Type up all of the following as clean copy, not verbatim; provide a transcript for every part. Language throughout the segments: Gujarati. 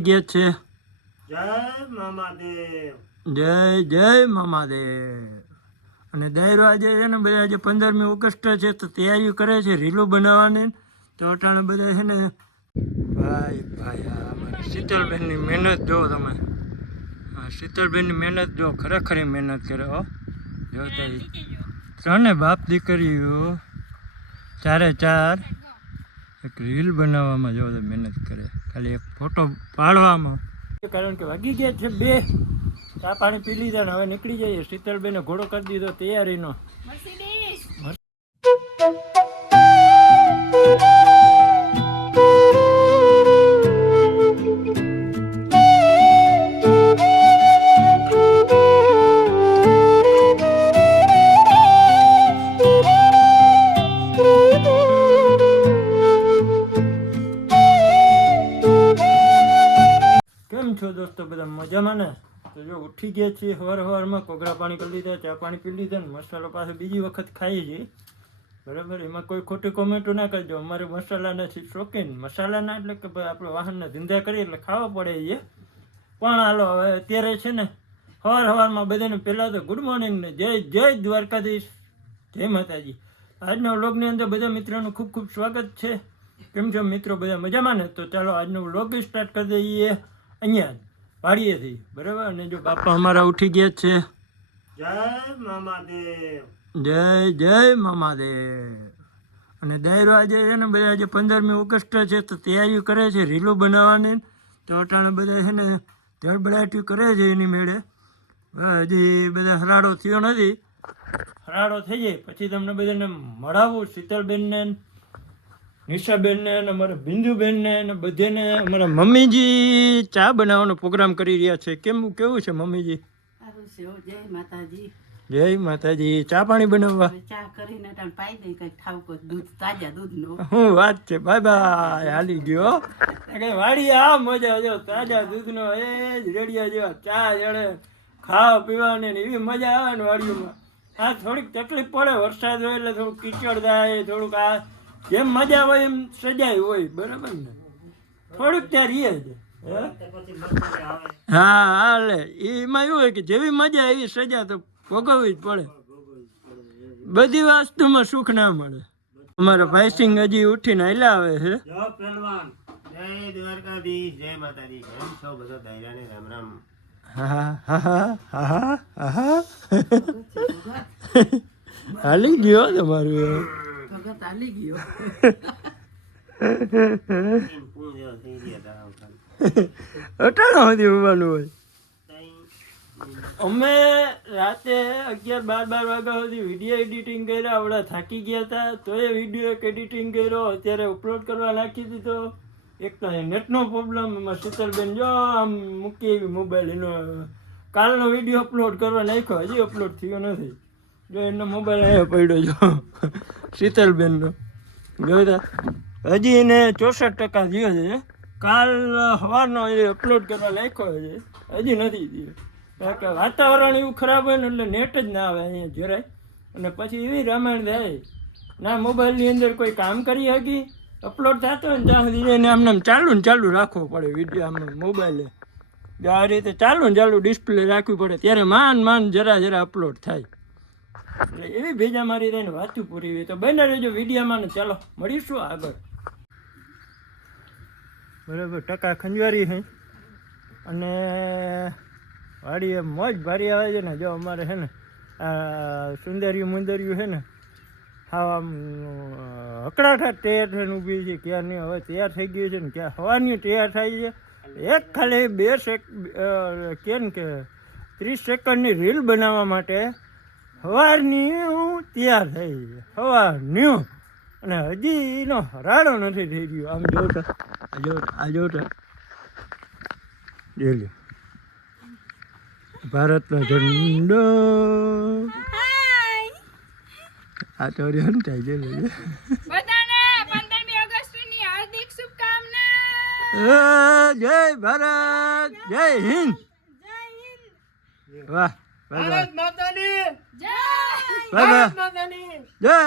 ગયા છે. જય મામાદેવ. જય જય મામાદેવ. અને દાયરો આજે છે ને બધા આજે 15મી ઓગસ્ટ છે તો તૈયારી કરે છે રીલો બનાવવાની. તો અટાણે બધા છે ને ભાઈ આ અમારી શીતલબેનની મહેનત જો તમે. હા, શીતલબેનની મહેનત જો, ખરેખર મહેનત કરે હો. જોતા ત્રણે બાપ દીકરીઓ ચારે ચાર એક રીલ બનાવવામાં જો મહેનત કરે, ખાલી એક ફોટો પાડવામાં. કારણ કે વાગી ગયા છે 2. ચા પાણી પી લીધા ને હવે નીકળી જઈએ. શીતલબેને ઘોડો કરી દીધો તૈયારીનો. કેમ છો દોસ્તો, બધા મજામાં ને? તો જો ઉઠી ગયા છીએ સવારમાં, કોગળા પાણી કરી લીધા, ચા પાણી પી લીધા ને મસાલો પાસે બીજી વખત ખાઈએ છીએ. બરાબર, એમાં કોઈ ખોટી કોમેન્ટો ના કરજો. અમારે મસાલાના છે શોખીન, મસાલાના એટલે કે ભાઈ આપણે વાહનના ધંધા કરીએ એટલે ખાવા પડે છે. પણ હાલો હવે અત્યારે છે ને સવારમાં બધાને પહેલાં તો ગુડ મોર્નિંગ ને જય જય દ્વારકાધીશ, જય માતાજી. આજના વ્લોગની અંદર બધા મિત્રોનું ખૂબ ખૂબ સ્વાગત છે. કેમ છો મિત્રો, બધા મજામાં ને? તો ચાલો આજનો વ્લોગ સ્ટાર્ટ કરી દઈએ અહીંયા વાડીએથી. બરાબર, અને જો બાપા અમારા ઉઠી ગયા છે. જય મામાદેવ. જય જય મામાદેવ. અને દાયરો આજે છે ને બધા આજે 15મી ઓગસ્ટ છે તો તૈયારી કરે છે રીલો બનાવવાની. તો અટાણે બધા છે ને ધડબડાટી કરે છે એની મેળે. હજી બધા હરાડો થયો નથી. હરાડો થઈ જાય પછી તમને બધાને મળાવું. શીતલબેનને, નિશાબેનને અને અમારા બિંદુબેનને અને બધાને. અમારા મમ્મીજી ચા બનાવવાનો પ્રોગ્રામ કરી રહ્યા છે. કેવું છે મમ્મીજી? જય માતાજી. જય માતાજી. ચા પાણી બનાવવા ચા કરીને પાઈ દઈ કઈ ઠાવકો દૂધ, તાજા દૂધનો. શું વાત છે, બાય બાય હાલી ગયો. કઈ વાડી આ મજા જો, તાજા દૂધનો એ જ રેડિયા જેવા ચા જડે, ખાવા પીવાની ને એવી મજા આવે ને વાડીઓમાં. આ થોડીક તકલીફ પડે, વરસાદ હોય એટલે થોડુંક કીચડ થાય, થોડુંક આ જેમ મજા હોય એમ સજાય હોય. બરાબર ને? થોડુંક ત્યાં રહીએ જ. હા હાલે, એમાં એવું હોય કે જેવી મજા એવી સજા તો ભોગવવી જ પડે. બધી વસ્તુમાં સુખ ના મળે. અમારા ભાઈસિંગ હજી ઉઠીને હાલ્યા આવે છે. જય પહેલવાન. જય દ્વારકાધીશ, જય માતાજી. કેમ છો બધા દાયરાને? રામ રામ. હાલી ગયો તમારું ભગત હાલી ગયો. અટાણો સુધી ઉવાનું હોય. અમે રાતે 11-12 વાગ્યા સુધી વિડીયો એડિટિંગ કર્યા. આવડા થાકી ગયા હતા તો એ વિડીયો એક એડિટિંગ કર્યો, અત્યારે અપલોડ કરવા નાખી દીધો. એક તો નેટનો પ્રોબ્લેમ, એમાં શીતલબેન જો આમ મૂકી એવી મોબાઈલ, એનો કાલનો વિડીયો અપલોડ કરવા નાખ્યો, હજી અપલોડ થયો નથી. જો એનો મોબાઈલ અહીંયા પડ્યો જો શીતલબેનનો. જોતા હજી એને 64% થયો છે. કાલ સવારનો એ અપલોડ કરવા નાખ્યો છે, હજી નથી થયો. કારણ કે વાતાવરણ એવું ખરાબ હોય ને એટલે નેટ જ ના આવે અહીંયા જરાય. અને પછી એવી રામાયણ થાય ના, મોબાઈલની અંદર કોઈ કામ કરી શકી અપલોડ થતો હોય ને ત્યાં સુધી એને આમને ચાલુ રાખવો પડે વિડીયો. આમ મોબાઈલે આ રીતે ચાલુ ડિસ્પ્લે રાખવી પડે, ત્યારે માંડ જરા અપલોડ થાય. એટલે એવી ભેજા મારી રહીને વાતું પૂરી હોય. તો બને રહેજો વિડીયોમાં ને ચાલો મળીશું આગળ. બરાબર, ટકા ખંજવારી છે અને વાડીએ મોજ ભારી આવે છે ને. જો અમારે છે ને આ સુંદર્યું છે ને હા આમ હકડાઠા તૈયાર થઈને ઊભી છે. ક્યાં નહીં હવે તૈયાર થઈ ગયું છે ને ક્યાં હવાની તૈયાર થાય છે. એક ખાલી 30 સેકન્ડની રીલ બનાવવા માટે સવારની હું તૈયાર થઈ છે, સવારની. અને હજી એનો હરાડો નથી થઈ ગયો. આમ જોતા જોઈ લો ભારતનો ઝંડો. આ તો હંતાઈ ગયેલો છે. બધાને 15મી ઓગસ્ટની હાર્દિક શુભકામના. જય ભારત, જય હિન્દ. વાહ, ભારત માતાની જય. ભારત માતાની જય.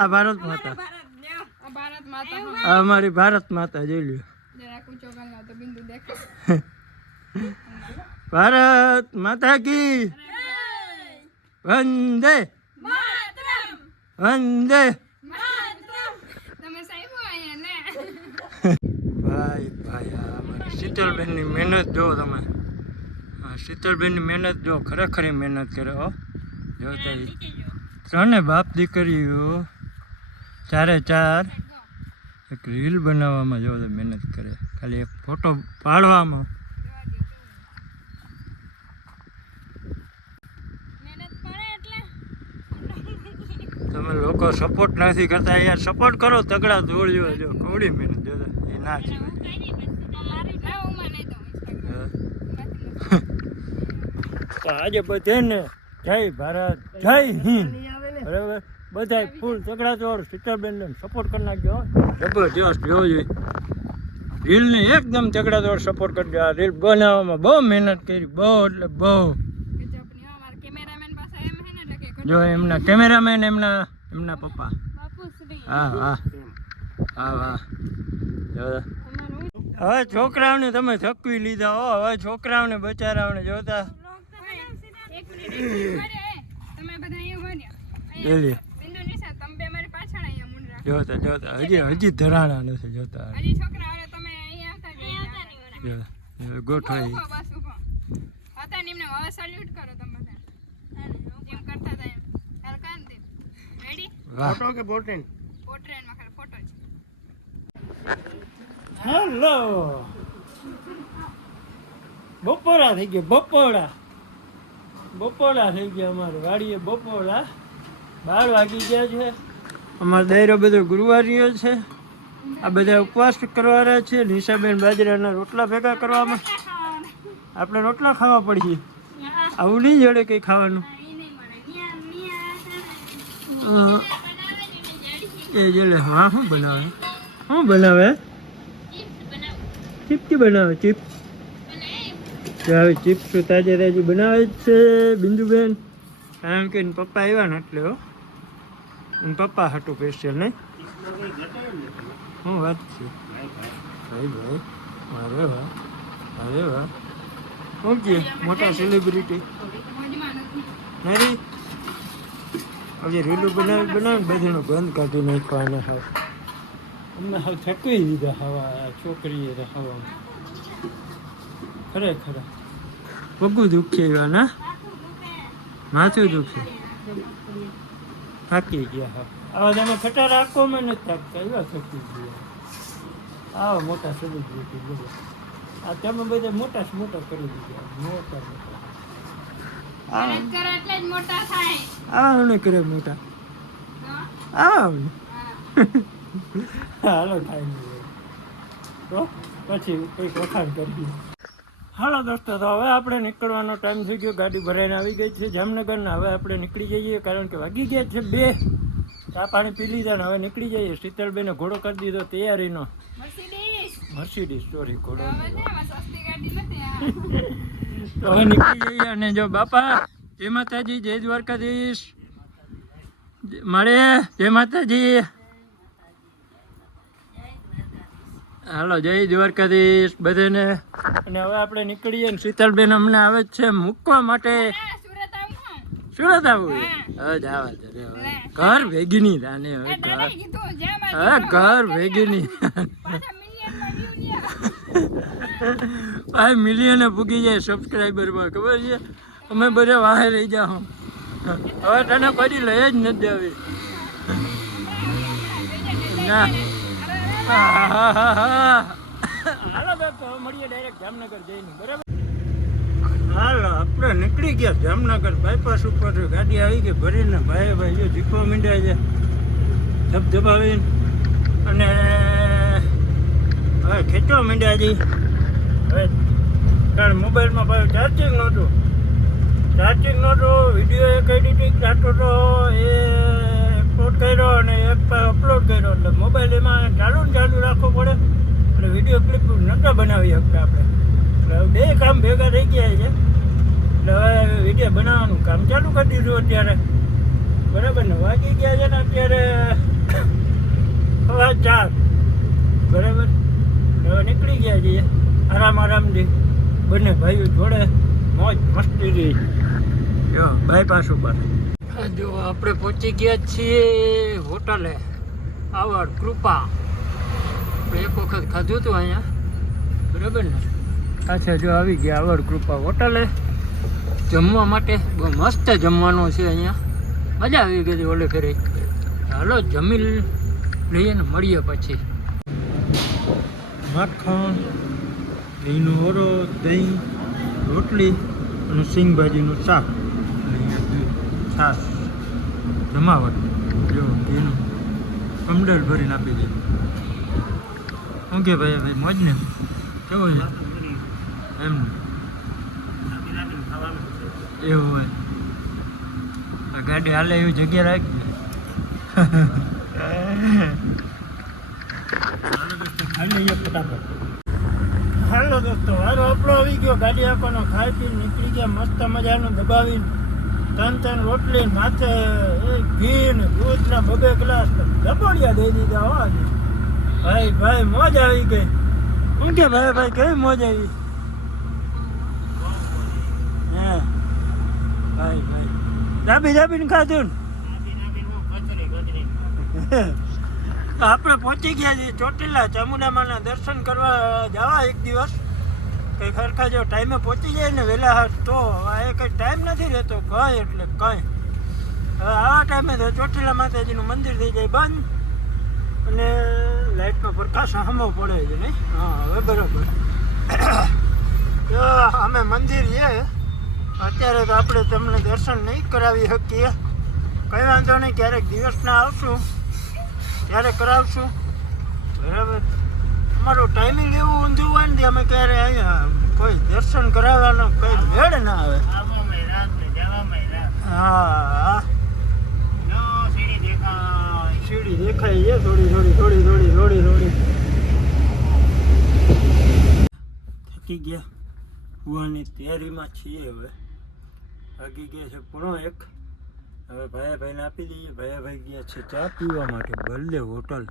આ ભારત માતા, ભારત માતા. આ અમારી ભારત માતા જોઈ લ્યો. જરા ઊંચો કર લો તો બિંદુ દેખે. ભારત માતા કી વંદે માતરમ વંદે. માતરમ. તમે સાહેબો અહીંયા ને. ભાઈ ભાઈ આ અમારી શીતલબેનની મહેનત જો તમે. હા શીતલબેનની મહેનત જો, ખરેખર મહેનત કરે હો. જો ત્રણે બાપ દીકરીઓ ચારે ચાર એક રીલ બનાવવામાં જો મહેનત કરે, ખાલી એક ફોટો પાડવામાં. મહેનત પડે એટલે તમે લોકો સપોર્ટ નથી કરતા યાર, સપોર્ટ કરો. તગડા દોડજો જો, કવડી મહેનત જો એ ના છે. મારી ના ઉમાં નહીં તો તો આજે બધાને જય ભારત જય હિન્દ, બરાબર. બધા ફૂલ તગડા ચોર શીતલબેનને સપોર્ટ કરી નાખજો. જબરજસ્ત જોજો રીલને એકદમ તગડા ચોર સપોર્ટ કરજો. આ રીલ બનાવવામાં બહુ મહેનત કરી, બહુ એટલે બહુ. ગજબની હો. મારા કેમેરામેન પાસે એમ હે ને એટલે કે જો એમના કેમેરામેન એમના પપ્પા. બાપુ શ્રી હા હા હા હા. જો અમારું હવે છોકરાઓને તમે થકવી લીધા હો. હવે છોકરાઓને બચારાઓને જોતા એક મિનિટ તમે બધા અહીંયા ભર્યા જોઈ બિંદુ નિશા તમે બે મારી પાછળ અહીંયા મુંડ રાખો. જોતા હજી ધરાણા નથી જોતા. હજી છોકરા હવે તમે અહીંયા આવતા જ ગોઠવાઈ ઉભો બસ ઉભો હતા ને એમને હવે સલ્યુટ કરો તમે બધા જેમ કરતા હતા એમ હાલ કાન દે રેડી વાહ. ફોટો કે પોર્ટ્રેટ? પોર્ટ્રેટમાં ખાલી ફોટો છે. હેલો બપોરા થઈ ગયા, બપોરા થઈ ગયા. અમારે વાડીએ બપોરા 12 વાગી ગયા છે. અમારો દાયરો બધો ગુરુવારીઓ છે. આ બધા ઉપવાસ કરવાના છે. નિશાબેન બાજરાના રોટલા ભેગા કરવામાં. આપણે રોટલા ખાવા પડશે. આવું નહીં જડે કંઈ ખાવાનું. એ જલે હા શું બનાવે ચિપ્સ બનાવે ચિપ્સ. હવે ચિપ્સ તાજે તાજી બનાવે જ છે બિંદુબેન, કારણ કે એના પપ્પા આવ્યા ને એટલે હો. એના પપ્પા હાટું સ્પેશિયલ નહીં. શું વાત છે ભાઈ ભાઈ. અરે વાહ અરે વાહ. શું કે મોટા સેલિબ્રિટી નથી. હવે રીલું બનાવી બધાનો બંધ કાઢી નાખવાના. હાવ અમને હાવ થકવી દીધા હવા છોકરીએ હવા. ખરેખર પગું દુખી આવ્યા ના, માથું દુખે, થાકી ગયા. હા આવા તમે ખટા રાખો મેં નથી થાકતા, એવા થકી ગયા. આવા મોટા સેલિબ્રિટી બોલો. આ તમે બધા મોટા કરી દીધા. મોટા મહેનત કરો એટલે જ મોટા થાય. આને કરે મોટા. આવને હાલો થાય નહીં તો પછી કંઈક વખાણ કરીએ. હાલો દોસ્તો, તો હવે આપણે નીકળવાનો ટાઈમ થઈ ગયો. ગાડી ભરાઈને આવી ગઈ છે જામનગરના. હવે આપણે નીકળી જઈએ, કારણ કે વાગી ગયા છે 2. ચા પાણી પી લીધા ને હવે નીકળી જઈએ. શીતલબેને ઘોડો કરી દીધો તૈયારીનો. મર્સિડીઝ સોરી ઘોડો. હવે છે એમાં સસ્તી ગાડી નથી આ. તો હવે નીકળી જઈએ. અને જો બાપા જય માતાજી, જય દ્વારકાધીશ. મળે જય માતાજી. હાલો જય દ્વારકાધીશ બધાને. અને હવે આપણે નીકળીએ ને શીતલબેન અમને આવે છે મૂકવા માટે. સુરત આવું સુરત આવું હવે જવા દે ઘર ભેગી નહીં તાને. હવે દાદા કીધું જેમ હવે ઘર ભેગી નહીં. પાછા મિલિયનમાં વ્યૂ લ્યા. 5 મિલિયને પૂગી જાય સબસ્ક્રાઈબરમાં, ખબર છે. અમે બધા વાહે રહી જાઓ. હવે તને કોઈ લઈ જ નથી દેવી ના. હાલો બાપા હવે મળીએ ડાયરેક્ટ જામનગર જઈને, બરાબર. હાલો આપણે નીકળી ગયા જામનગર બાયપાસ ઉપર. ગાડી આવી ગઈ ભરીને. ભાઈ જો જીપવા માંડ્યા છે ધબધબાવીને. અને હવે ખેંચવા માંડ્યા છે. હવે કારણ મોબાઈલમાં પાછું ચાર્જિંગ નહોતું, વિડીયો એક એડિટિંગ થતો હતો, એ એક્સપોર્ટ કર્યો અને એક અપલોડ કર્યો. એટલે મોબાઈલ એમાં ચાલુ રાખવો પડે અને વિડીયો ક્લિપ નહોતા બનાવી શકતા આપણે. એટલે 2 કામ ભેગા થઈ ગયા છે. એટલે હવે વિડીયો બનાવવાનું કામ ચાલુ કરી દીધું અત્યારે, બરાબર ને. વાગી ગયા છે ને અત્યારે 4:15, બરાબર. હવે નીકળી ગયા છીએ આરામથી બંને ભાઈઓ જોડે મોજ મસ્તી રહી. જો બાયપાસ ઉપર જો આપણે પહોંચી ગયા છીએ હોટલે આવડ કૃપા. આપણે એક વખત ખાધું હતું અહીંયા, બરાબર ને? પાછા જો આવી ગયા આવડ કૃપા હોટલે જમવા માટે. બહુ મસ્ત જમવાનું છે અહીંયા, મજા આવી ગઈ ઓલે ફેરે. હાલો જમી લઈએ ને મળીએ પછી. માખણ, ઘીનો ઓરો, દહીં, રોટલી અને સિંગભાજીનું શાક, છાશ, જમાવટ. જો ઘીનું કમડલ ભરીને આપી દે. ઓકે ભાઈ મોજ ને? કેવું છે એમ? એવું હોય આ ગાડી હાલે એવી જગ્યા રાખી. હાલો દોસ્તો, વારો આપણો આવી ગયો ગાડી આપવાનો. ખાઈ પીને નીકળી ગયા મસ્ત મજાનું દબાવીને. 3 રોટલી માથે ઘી ને દૂધ ના 2 ગ્લાસ દબોડિયા દઈ દીધા. હો ભાઈ મોજ આવી ગઈ. શું કે ભાઈ કેવી મોજ આવી? હે ભાઈ દાબીને ખાધું ને? આપણે પહોંચી ગયા છીએ ચોટીલા ચામુંડામાના દર્શન કરવા જવા એક દિવસ. કંઈ ખરખા જો ટાઈમે પહોંચી જાય ને વહેલા હાથ તો એ કંઈ ટાઈમ નથી રહેતો કંઈ એટલે કંઈ. હવે આવા ટાઈમે તો ચોટીલા માતાજીનું મંદિર થઈ જાય બંધ અને લાઇટનો પ્રકાશ સામો પડે છે નહીં? હા હવે બરાબર. અમે મંદિર છે અત્યારે તો આપણે તમને દર્શન નહીં કરાવી શકીએ. કંઈ વાંધો નહીં, ક્યારેક દિવસના આવશું ત્યારે કરાવશું, બરાબર? અમારું ટાઈમિંગ એવું ઊંધું હોય ને અમે ક્યારે અહીંયા કોઈ દર્શન કરાવવાનો કંઈ મેળ ના આવે. હા સીડી દેખાય છે થોડી. થકી ગયા, સુવાની તૈયારીમાં છીએ. હવે વાગી ગયા છે 1:30. હવે ભાઈને આપી દઈએ. ભાઈ ગયા છે ચા પીવા માટે બલદેવ હોટલ,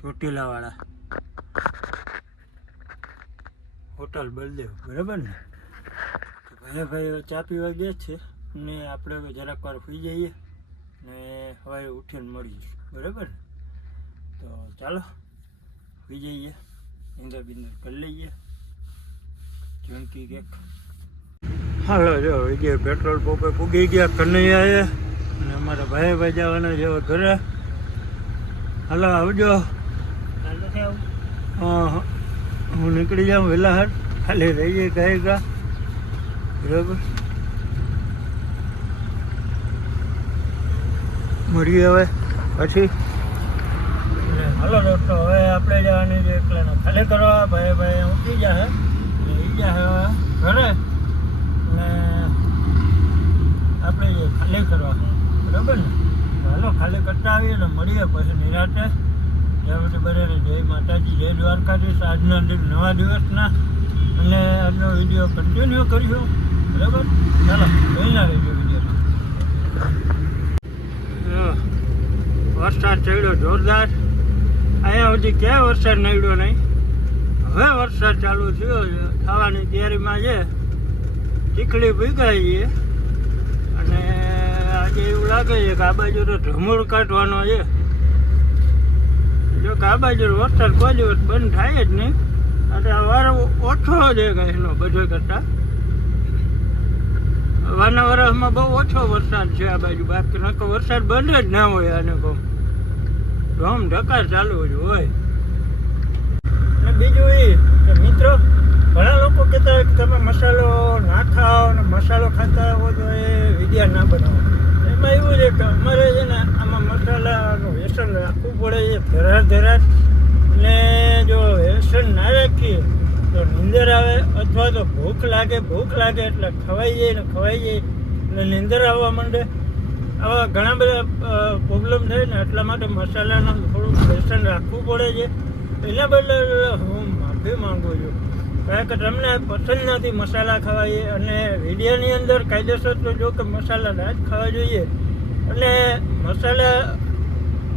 ચોટીલાવાળા હોટલ બલદેવ, બરાબર ને? તો ભાઈ ચા પીવા ગયા છે ને આપણે હવે જરાક વાર સુઈ જઈએ ને સવારે ઉઠીને મળીશું, બરાબર ને? તો ચાલો સુઈ જઈએ, ઈંદર કરી લઈએ. Junky cake. હાલો જો ગયા પેટ્રોલ પંપે પૂગી ગયા કનૈયાએ અને અમારા ભાઈ જવાના છે ઘરે. હાલો આવજો. હા હું નીકળી જાઉં વહેલા હાર, ખાલી રહીએ ગા બરાબર. મળીએ હવે પછી. હાલો દોસ્તો, હવે આપણે જવાની છે એકલાને ખાલી કરવા. ભાઈ ઉઠી જાય ઘરે ને આપણે ખાલી કરવા, બરાબર ને? હાલો ખાલી કરતા આવીએ ને મળીએ પછી નિરાતે. ત્યાં પછી બધાને જય માતાજી, જય દ્વારકાધીશ. આજના નવા દિવસના અને આજનો વિડીયો કન્ટિન્યુ કરીશું, બરાબર? ચાલો જોઈના રહેજો વિડીયો. વરસાદ ચડ્યો જોરદાર. અહીંયા સુધી ક્યાંય વરસાદ નડ્યો નહીં, હવે વરસાદ ચાલુ થયો છે. ખાવાની તૈયારીમાં છે, ચીખલી ભીગાઈ છે અને આજે એવું લાગે છે કે આ બાજુ તો ધમોડ કાઢવાનો છે. જો કે આ બાજુ વરસાદ કોઈ દિવસ બંધ થાય જ નહીં. એટલે વારો ઓછો છે એનો બધો કરતા. વાના વરસમાં બહુ ઓછો વરસાદ છે આ બાજુ, બાકી નકો વરસાદ બંધ જ ના હોય. આને કહું ધોમ ધકાર ચાલુ જ હોય. અને બીજું એ કે મિત્રો, ઘણા લોકો કહેતા હોય કે તમે મસાલો ના ખાઓ ને મસાલો ખાતા હો તો એ વિડીયા ના બનાવો. એમાં એવું છે કે અમારે છે ને આમાં મસાલાનું વ્યસન રાખવું પડે છે ધરાર. ને જો વ્યસન ના રાખીએ તો નીંદર આવે અથવા તો ભૂખ લાગે એટલે ખવાઈ જાય એટલે નીંદર આવવા માંડે. આવા ઘણા બધા પ્રોબ્લેમ થાય ને એટલા માટે મસાલાનું થોડુંક વ્યસન રાખવું પડે છે. એના બદલે હું માફી માંગુ છું, કારણ કે તમને પસંદ નથી મસાલા ખાવા. અને વિડીયોની અંદર કાયદેસર તો જો કે મસાલા ના જ ખાવા જોઈએ. અને મસાલા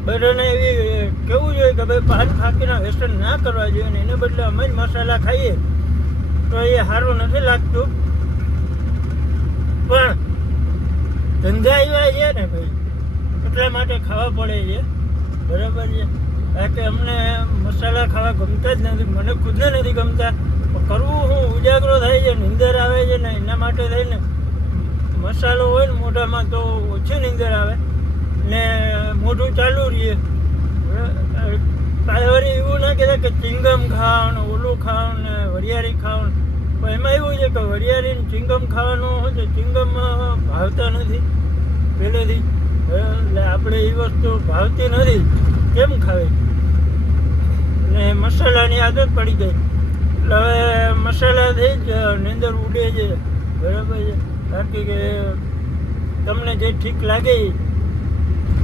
બધાને એવી કેવું જોઈએ કે ભાઈ પાન ફાંકીને વેસ્ટર્ન ના કરવા જોઈએ ને એને બદલે અમે જ મસાલા ખાઈએ તો એ સારું નથી લાગતું. પણ ધંધા એવા છે ને ભાઈ એટલા માટે ખાવા પડે છે, બરાબર છે. કારણ કે અમને મસાલા ખાવા ગમતા જ નથી, મને ખુદને નથી ગમતા. કરવું હું ઉજાગરો થાય છે, નીંદર આવે છે ને એના માટે થઈને મસાલો હોય ને મોઢામાં તો ઓછી નીંદર આવે ને મોઢું ચાલુ રહીએ. કાંઈ એવું ના કહેતા કે ચિંગમ ખાવ ને ઓલું ખાવ ને વરિયાળી ખાવ, પણ એમાં એવું છે કે વરિયાળી ને ચિંગમ ખાવાનું શું છે, ચિંગમ ભાવતા નથી પહેલેથી, એટલે આપણે એ વસ્તુ ભાવતી નથી, કેમ ખાવી? ને મસાલાની આદત પડી ગઈ એટલે હવે મસાલાથી જ નીંદર ઉડે છે, બરાબર છે. બાકી કે તમને જે ઠીક લાગે એ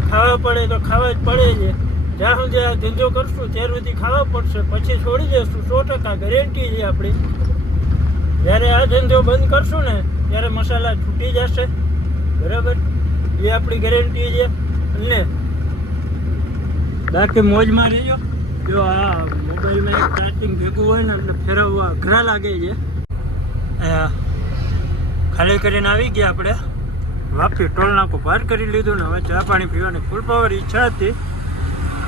ખાવા પડે તો ખાવા જ પડે છે. જ્યાં સુધી આ ધંધો કરશું ત્યાર સુધી ખાવા પડશે, પછી છોડી દઈશું 100% ગેરંટી છે આપણી. જ્યારે આ ધંધો બંધ કરશું ને ત્યારે મસાલા છૂટી જશે, બરાબર, એ આપણી ગેરંટી છે. અને બાકી મોજમાં રહેજો. જો આ મોબાઈલમાં એક ચાર્જિંગ ભેગું હોય ને એટલે ફેરવવા અઘરા લાગે છે. ખાલી કરીને આવી ગયા આપણે વાપી ટોલ નાકું પાર કરી લીધું ને હવે ચા પાણી પીવાની ફૂલ પાવર ઈચ્છા હતી.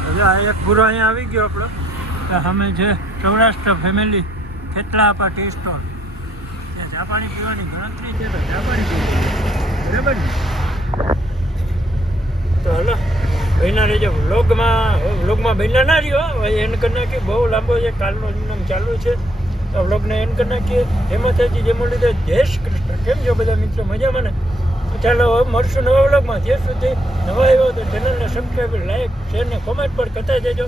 એટલે આ એક પૂરો અહીંયા આવી ગયો આપણો. અમે છે સૌરાષ્ટ્ર ફેમિલી ખેતલાપા ટી સ્ટોલ, ત્યાં ચા પાણી પીવાની ગણતરી છે તો ચા પાણી પીવાની, બરાબર ને? તો હલો બહેના રહેજો વ્લોગમાં બહેના ના રહ્યો. હવે એન્ડ કરી નાખીએ, બહુ લાંબો છે, કાલનો એમ ચાલુ છે તો વ્લોગને એન્ડ કરી નાખીએ. એમાં થતી જે લીધે જય શ્રી કૃષ્ણ. કેમ છો બધા મિત્રો? મજામાં ને? તો ચાલો હવે મળશું નવા વ્લોગમાં. જ્યાં સુધી નવા આવ્યો તો ચેનલને સબસ્ક્રાઈબ, લાઈક, શેર ને કોમેન્ટ પર કરતા જજો.